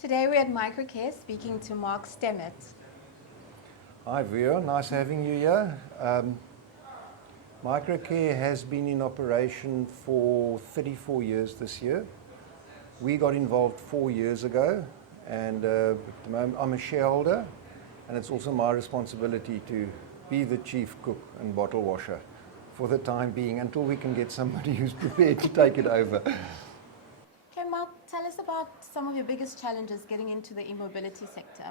Today we're at Microcare speaking to Mark Stemmet. Hi Vio, nice having you here. Microcare has been in operation for 34 years this year. We got involved 4 years ago, and at the moment I'm a shareholder, and it's also my responsibility to be the chief cook and bottle washer for the time being until we can get somebody who's prepared to take it over. Okay, Mark, tell us about some of your biggest challenges getting into the e-mobility sector.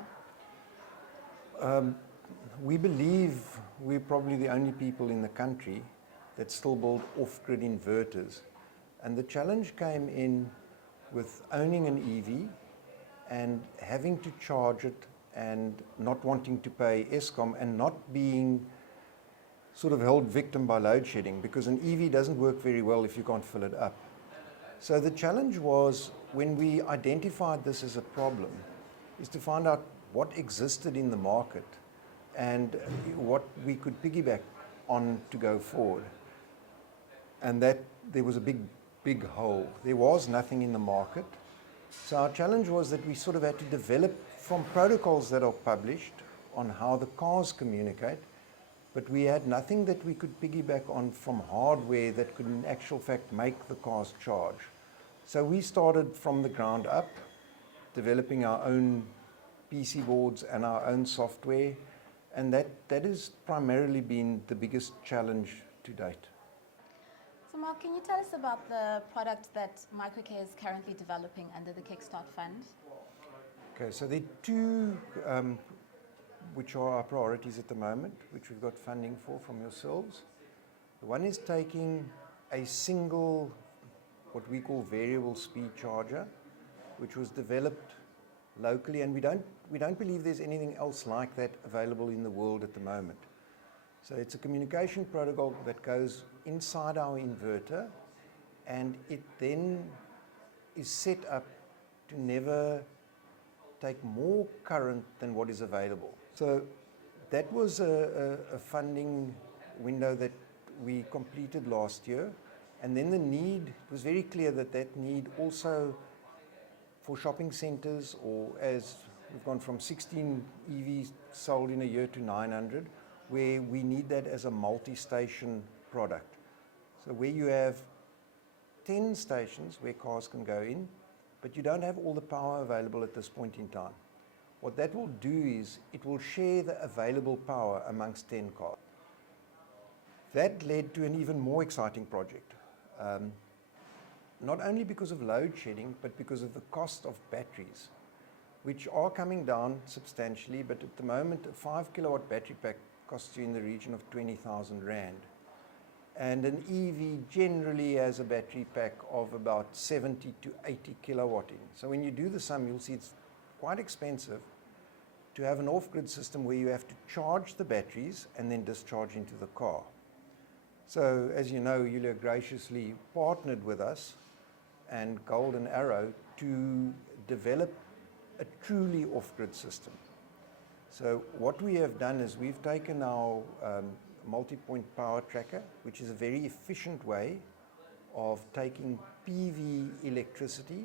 We believe we're probably the only people in the country that still build off-grid inverters. And the challenge came in with owning an EV and having to charge it and not wanting to pay Eskom and not being sort of held victim by load shedding, because an EV doesn't work very well if you can't fill it up. So the challenge was, when we identified this as a problem, is to find out what existed in the market and what we could piggyback on to go forward. And that there was a big hole. There was nothing in the market. So our challenge was that we sort of had to develop from protocols that are published on how the cars communicate, but we had nothing that we could piggyback on from hardware that could in actual fact make the cars charge. So we started from the ground up, developing our own PC boards and our own software, and that has primarily been the biggest challenge to date. So Mark, can you tell us about the product that Microcare is currently developing under the Kickstart Fund? Okay, so there are two which are our priorities at the moment, which we've got funding for from yourselves. The one is taking a single, what we call variable speed charger, which was developed locally, and we don't believe there's anything else like that available in the world at the moment. So it's a communication protocol that goes inside our inverter, and it then is set up to never take more current than what is available. So that was a funding window that we completed last year, and then the need, it was very clear that need also for shopping centers, or as we've gone from 16 EVs sold in a year to 900, where we need that as a multi-station product. So where you have 10 stations where cars can go in, but you don't have all the power available at this point in time. What that will do is it will share the available power amongst 10 cars. That led to an even more exciting project. Not only because of load shedding, but because of the cost of batteries, which are coming down substantially, but at the moment a 5 kilowatt battery pack costs you in the region of 20,000 Rand. And an EV generally has a battery pack of about 70 to 80 kilowatt in. So when you do the sum, you'll see it's quite expensive to have an off-grid system where you have to charge the batteries and then discharge into the car. So as you know, uYilo graciously partnered with us and Golden Arrow to develop a truly off-grid system. So what we have done is we've taken our multi-point power tracker, which is a very efficient way of taking PV electricity,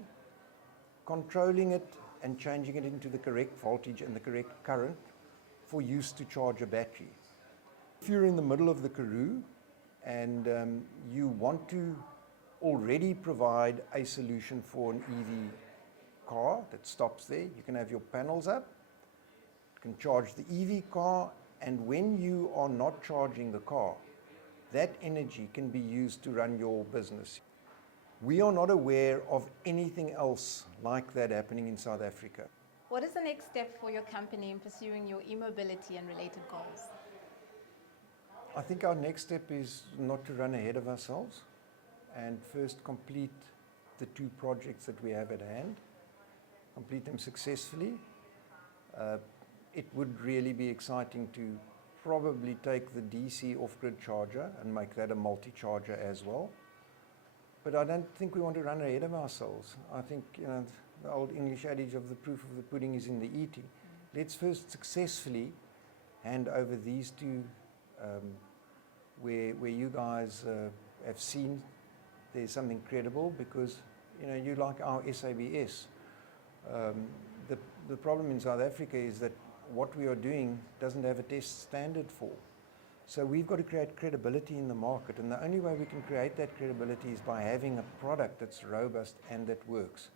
controlling it and changing it into the correct voltage and the correct current for use to charge a battery. If you're in the middle of the Karoo and you want to already provide a solution for an EV car that stops there, you can have your panels up, you can charge the EV car, and when you are not charging the car, that energy can be used to run your business. We are not aware of anything else like that happening in South Africa. What is the next step for your company in pursuing your e-mobility and related goals? I think our next step is not to run ahead of ourselves and first complete the two projects that we have at hand, complete them successfully. It would really be exciting to probably take the DC off-grid charger and make that a multi-charger as well. But I don't think we want to run ahead of ourselves. I think, the old English adage of the proof of the pudding is in the eating. Let's first successfully hand over these two where you guys have seen there's something credible, because you like our SABS. the problem in South Africa is that what we are doing doesn't have a test standard for. So we've got to create credibility in the market, and the only way we can create that credibility is by having a product that's robust and that works.